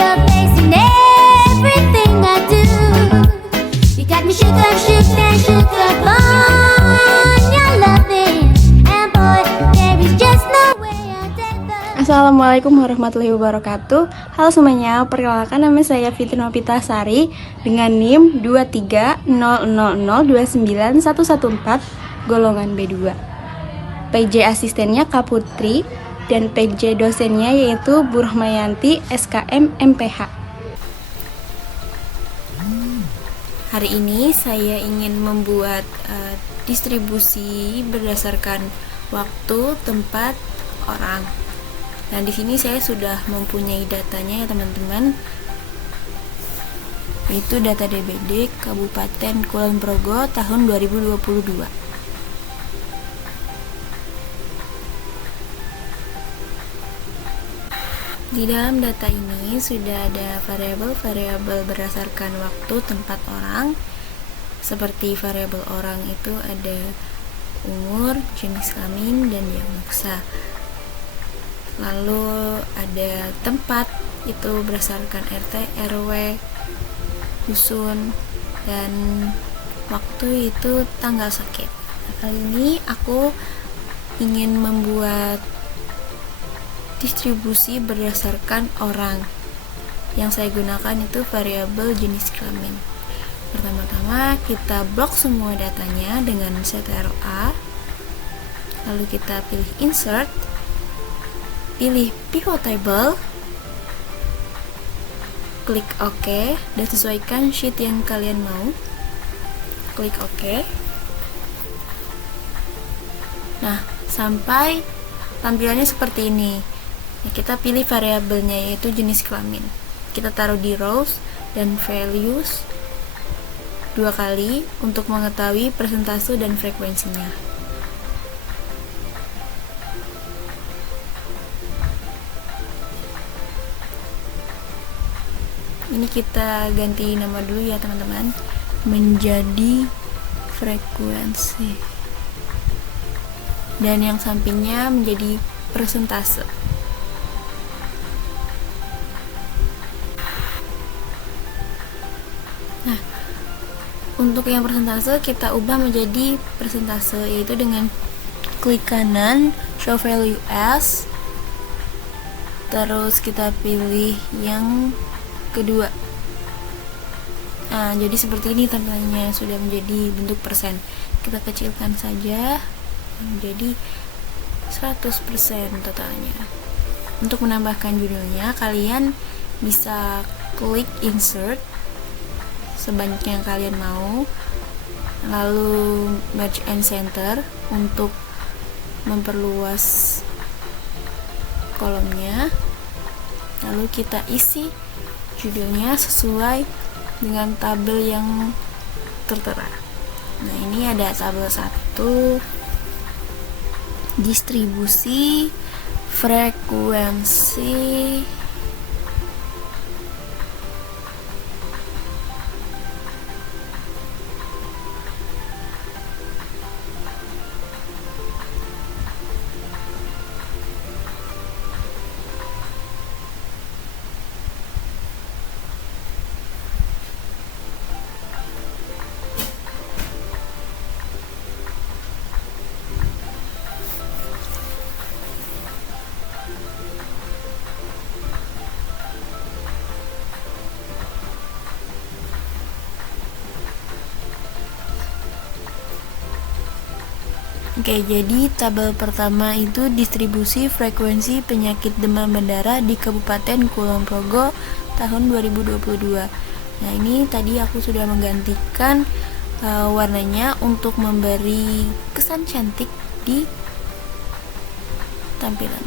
your face in everything I do. You got me shook up, shook and shook up on your loving. And boy, there is just no way I'd ever. Assalamualaikum warahmatullahi wabarakatuh. Halo semuanya, perkenalkan nama saya Fitri Nopitasari dengan NIM 23000291114 golongan B2. PJ asistennya Kak Putri dan PJ dosennya yaitu Bu Rahmayanti SKM MPH. Hari ini saya ingin membuat distribusi berdasarkan waktu, tempat, orang. Nah, di sini saya sudah mempunyai datanya ya teman-teman. Yaitu data DBD Kabupaten Kulon Progo tahun 2022. Di dalam data ini sudah ada variabel-variabel berdasarkan waktu, tempat, orang. Seperti variabel orang itu ada umur, jenis kelamin, dan diagnosa. Lalu ada tempat, itu berdasarkan RT, RW, dusun, dan waktu itu tanggal sakit. Nah, kali ini aku ingin membuat distribusi berdasarkan orang. Yang saya gunakan itu variabel jenis kelamin. Pertama-tama kita blok semua datanya dengan ctrl+A. Lalu kita pilih insert, pilih pivot table, klik OK, dan sesuaikan sheet yang kalian mau. Klik OK. Nah, sampai tampilannya seperti ini. Nah, kita pilih variabelnya yaitu jenis kelamin. Kita taruh di rows dan values 2 kali untuk mengetahui persentase dan frekuensinya. Ini kita ganti nama dulu ya teman-teman, menjadi frekuensi. Dan yang sampingnya menjadi persentase. Nah, untuk yang persentase kita ubah menjadi persentase, yaitu dengan klik kanan show value as, terus kita pilih yang kedua. Nah, jadi seperti ini tampilannya, sudah menjadi bentuk persen. Kita kecilkan saja menjadi 100% totalnya. Untuk menambahkan judulnya, kalian bisa klik insert sebanyak yang kalian mau, lalu merge and center untuk memperluas kolomnya, lalu kita isi judulnya sesuai dengan tabel yang tertera. Nah, ini ada tabel 1, distribusi, frekuensi, Oke, jadi tabel pertama itu distribusi frekuensi penyakit demam berdarah di Kabupaten Kulon Progo tahun 2022. Nah, ini tadi aku sudah menggantikan warnanya untuk memberi kesan cantik di tampilan.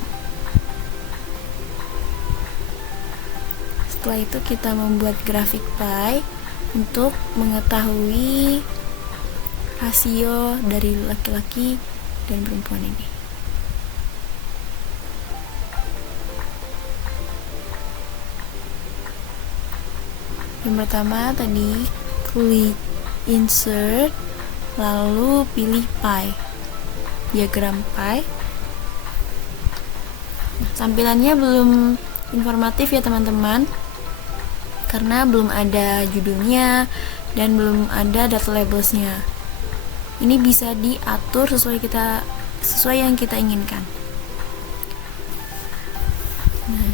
Setelah itu kita membuat grafik pie untuk mengetahui rasio dari laki-laki dan perempuan ini. Yang pertama tadi klik insert, lalu pilih pie, diagram pie. Nah, tampilannya belum informatif ya teman-teman. karena belum ada judulnya dan belum ada data labelsnya. Ini bisa diatur sesuai yang kita inginkan. Nah,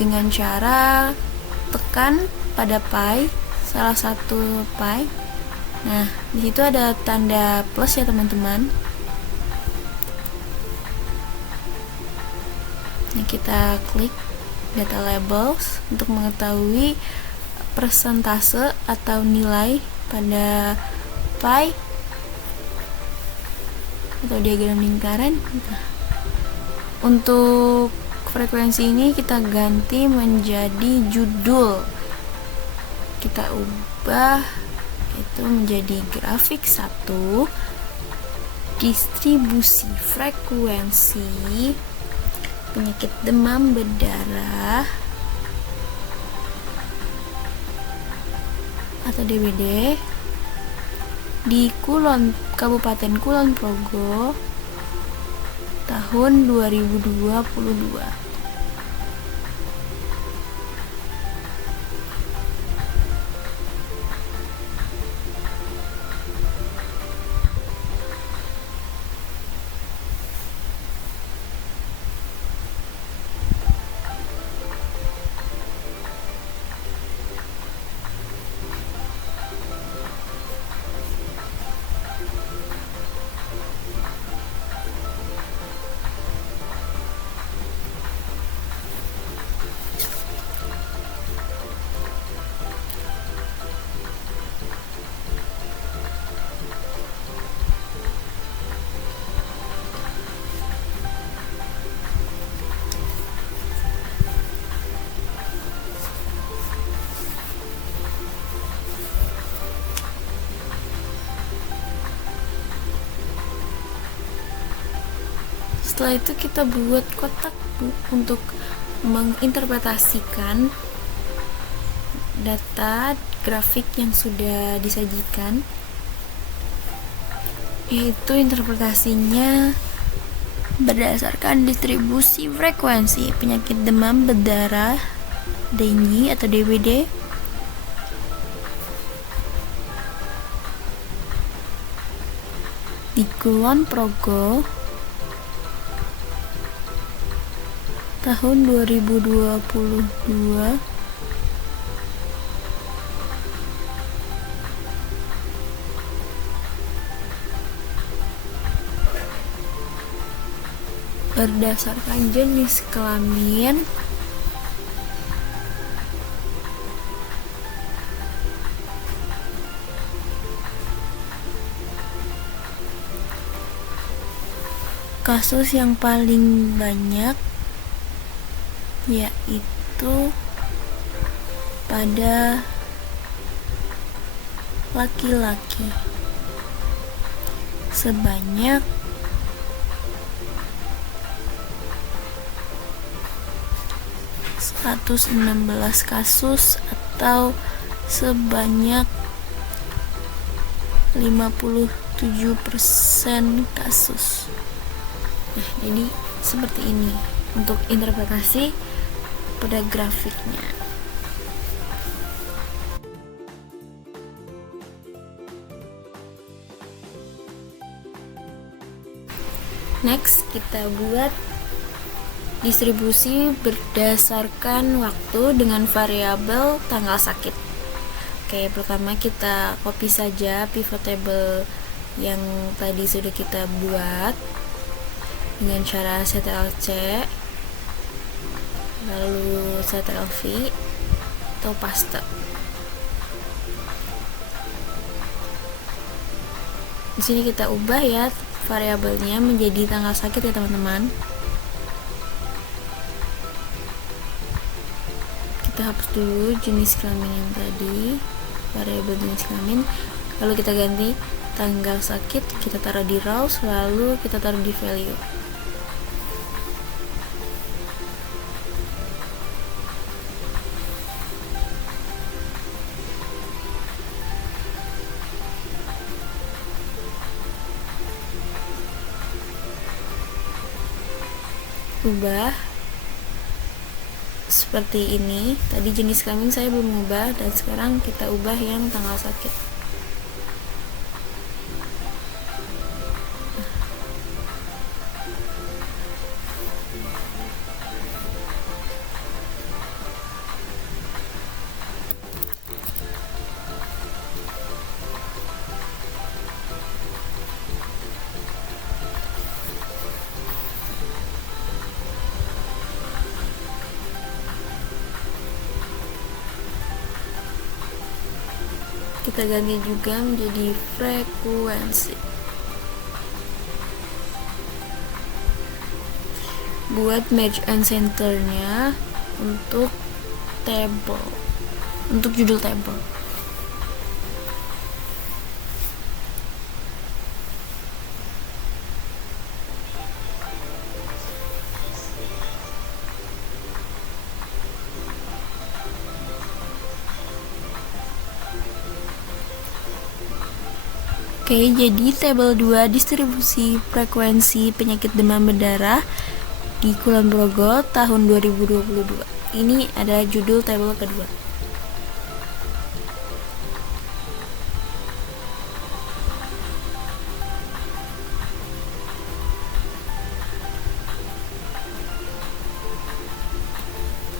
dengan cara tekan pada pi, salah satu pi. Nah, di situ ada tanda plus ya teman-teman. Nah, kita klik data labels untuk mengetahui persentase atau nilai pada pi atau diagram lingkaran. Nah, untuk frekuensi ini kita ganti menjadi judul. Kita ubah itu menjadi grafik 1, distribusi frekuensi penyakit demam berdarah atau DBD di Kabupaten Kulon Progo tahun 2022. Setelah itu kita buat kotak untuk menginterpretasikan data grafik yang sudah disajikan, yaitu interpretasinya berdasarkan distribusi frekuensi penyakit demam berdarah dengue atau DBD di Kulon Progo tahun 2022 berdasarkan jenis kelamin, kasus yang paling banyak yaitu pada laki-laki sebanyak 116 kasus atau sebanyak 57% kasus. Nah, jadi seperti ini untuk interpretasi pada grafiknya. Next, kita buat distribusi berdasarkan waktu dengan variabel tanggal sakit. Oke, pertama kita copy saja pivot table yang tadi sudah kita buat dengan cara Ctrl+C, lalu Ctrl+V atau paste. Di sini kita ubah ya variabelnya menjadi tanggal sakit ya teman-teman. Kita hapus dulu jenis kelamin yang tadi, variabel jenis kelamin, lalu kita ganti tanggal sakit, kita taruh di rows, lalu kita taruh di value. Ubah seperti ini. Tadi jenis kelamin saya belum ubah, dan sekarang kita ubah yang tanggal sakit. Kita ganti juga menjadi frekuensi. Buat match and centernya untuk table, untuk judul table. Oke, jadi tabel 2 distribusi frekuensi penyakit demam berdarah di Kulon Progo tahun 2022. Ini ada judul tabel kedua.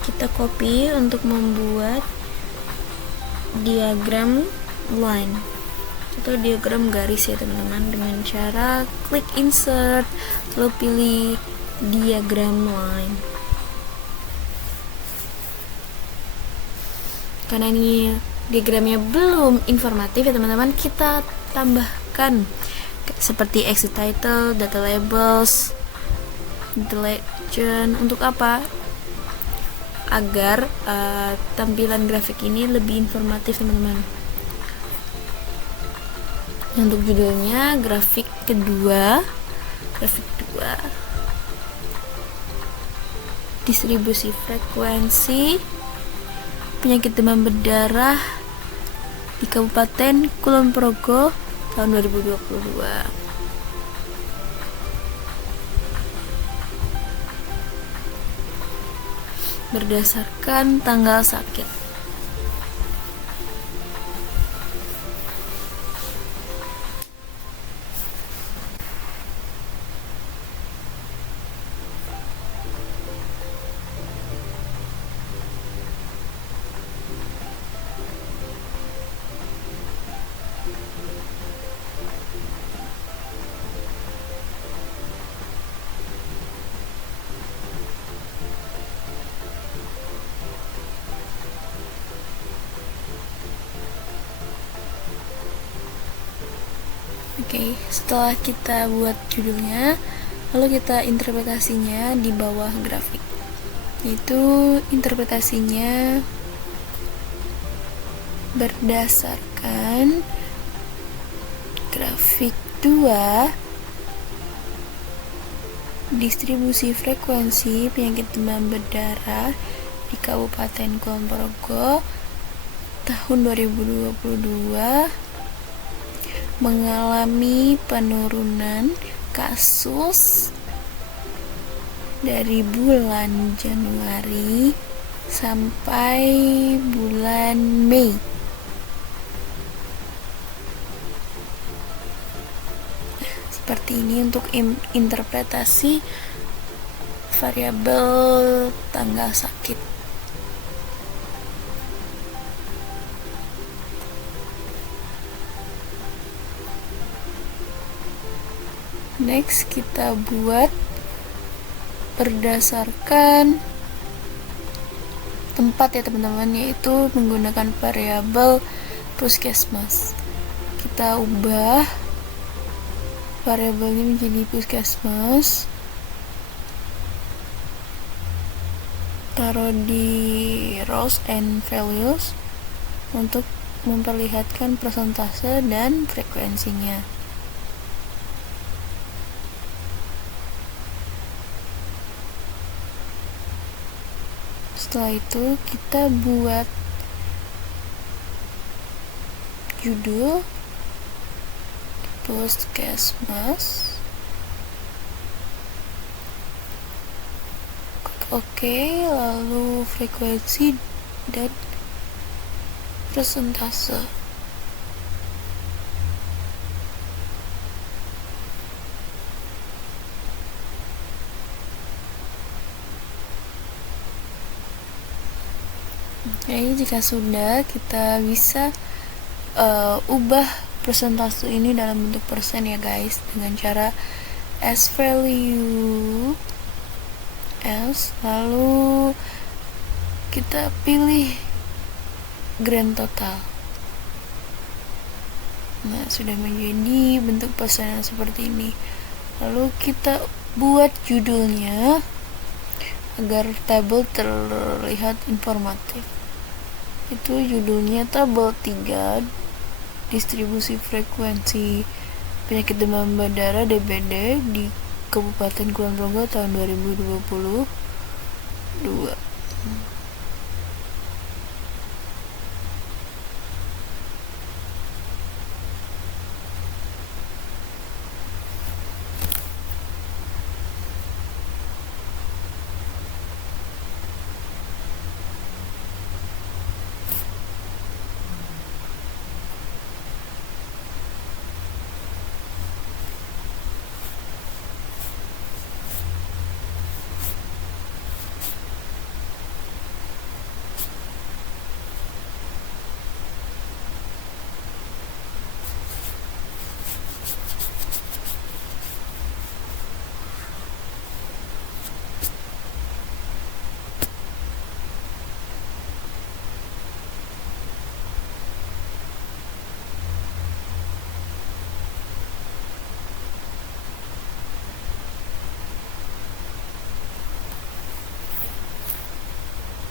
Kita copy untuk membuat diagram line atau diagram garis ya teman-teman, dengan cara klik insert lalu pilih diagram line. Karena ini diagramnya belum informatif ya teman-teman, kita tambahkan seperti exit title, data labels, data legend. Untuk apa? Agar tampilan grafik ini lebih informatif teman-teman. Untuk judulnya grafik 2 distribusi frekuensi penyakit demam berdarah di Kabupaten Kulon Progo tahun 2022. Berdasarkan tanggal sakit. Oke, setelah kita buat judulnya, lalu kita interpretasinya di bawah grafik. Yaitu interpretasinya berdasarkan grafik 2 distribusi frekuensi penyakit demam berdarah di Kabupaten Kulon Progo tahun 2022 mengalami penurunan kasus dari bulan Januari sampai bulan Mei. Seperti ini untuk interpretasi variabel tanggal sakit. Next, kita buat berdasarkan tempat ya teman-teman, yaitu menggunakan variabel puskesmas. Kita ubah variabelnya menjadi puskesmas, taruh di rows and values untuk memperlihatkan persentase dan frekuensinya. Setelah itu kita buat judul puskesmas, Oke, lalu frekuensi dan persentase. Oke, jika sudah, kita bisa ubah persentase ini dalam bentuk persen ya guys, dengan cara S value S, lalu kita pilih grand total. Nah, sudah menjadi bentuk persen seperti ini. Lalu kita buat judulnya agar tabel terlihat informatif. Itu judulnya tabel 3 distribusi frekuensi penyakit demam berdarah DBD di Kabupaten Kulon Progo tahun 2022.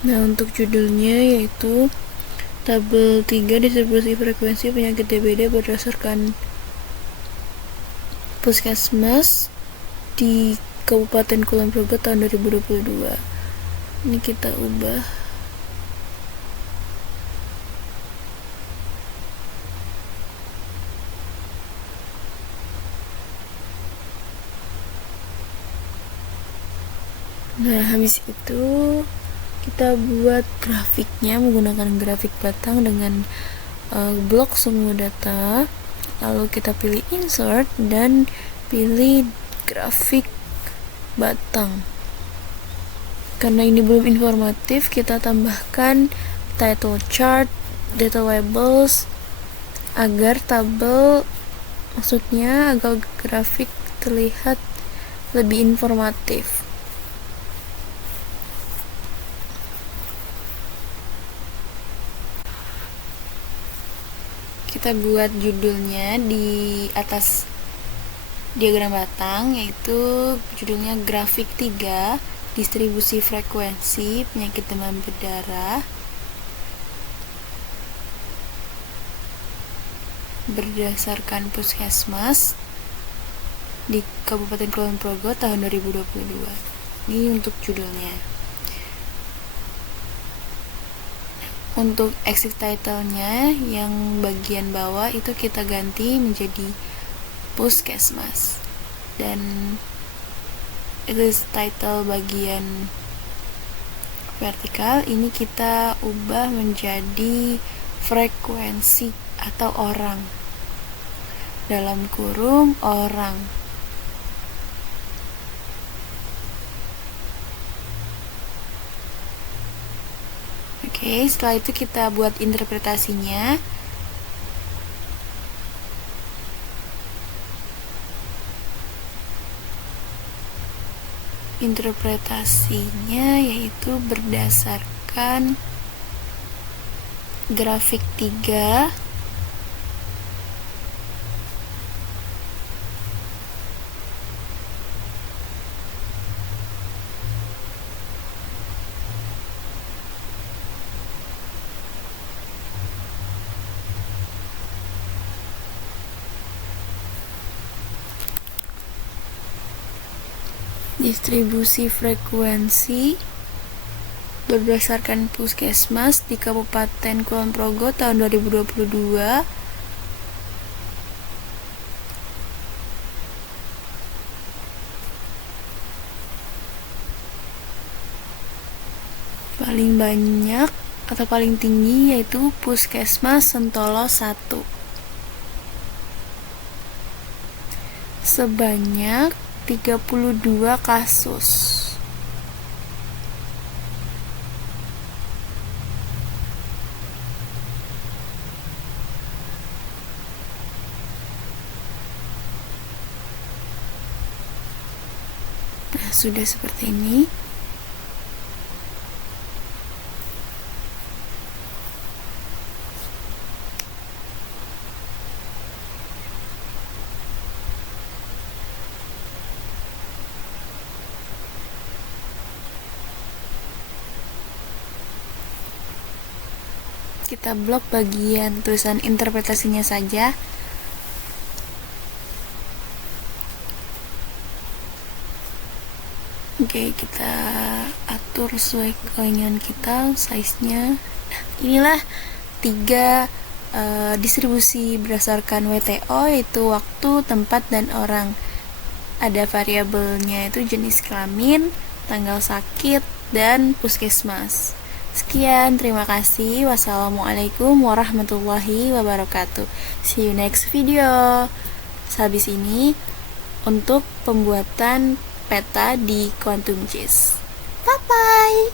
Nah, untuk judulnya yaitu tabel 3 distribusi frekuensi penyakit DBD berdasarkan puskesmas di Kabupaten Kulon Progo tahun 2022. Ini kita ubah. Nah, habis itu kita buat grafiknya menggunakan grafik batang dengan blok semua data. Lalu kita pilih insert dan pilih grafik batang. Karena ini belum informatif, kita tambahkan title chart, data labels agar tabel, maksudnya agar grafik terlihat lebih informatif. Kita buat judulnya di atas diagram batang, yaitu judulnya grafik 3 distribusi frekuensi penyakit demam berdarah berdasarkan puskesmas di Kabupaten Kulon Progo tahun 2022. Ini untuk judulnya. Untuk exit title-nya yang bagian bawah itu kita ganti menjadi puskesmas, dan exit title bagian vertikal ini kita ubah menjadi frekuensi atau orang, dalam kurung orang. Oke, setelah itu kita buat interpretasinya. Interpretasinya yaitu berdasarkan grafik 3 distribusi frekuensi berdasarkan puskesmas di Kabupaten Kulon Progo tahun 2022. paling banyak atau paling tinggi yaitu Puskesmas Sentolo 1 sebanyak 32 kasus. Nah, sudah seperti ini. Kita blok bagian tulisan interpretasinya saja. Oke, kita atur sesuai keinginan kita size-nya. Nah, inilah 3 distribusi berdasarkan WTO, yaitu waktu, tempat, dan orang. Ada variabelnya itu jenis kelamin, tanggal sakit, dan puskesmas. Sekian, terima kasih. Wassalamualaikum warahmatullahi wabarakatuh. See you next video. Habis ini untuk pembuatan peta di QuantumGIS. Bye bye.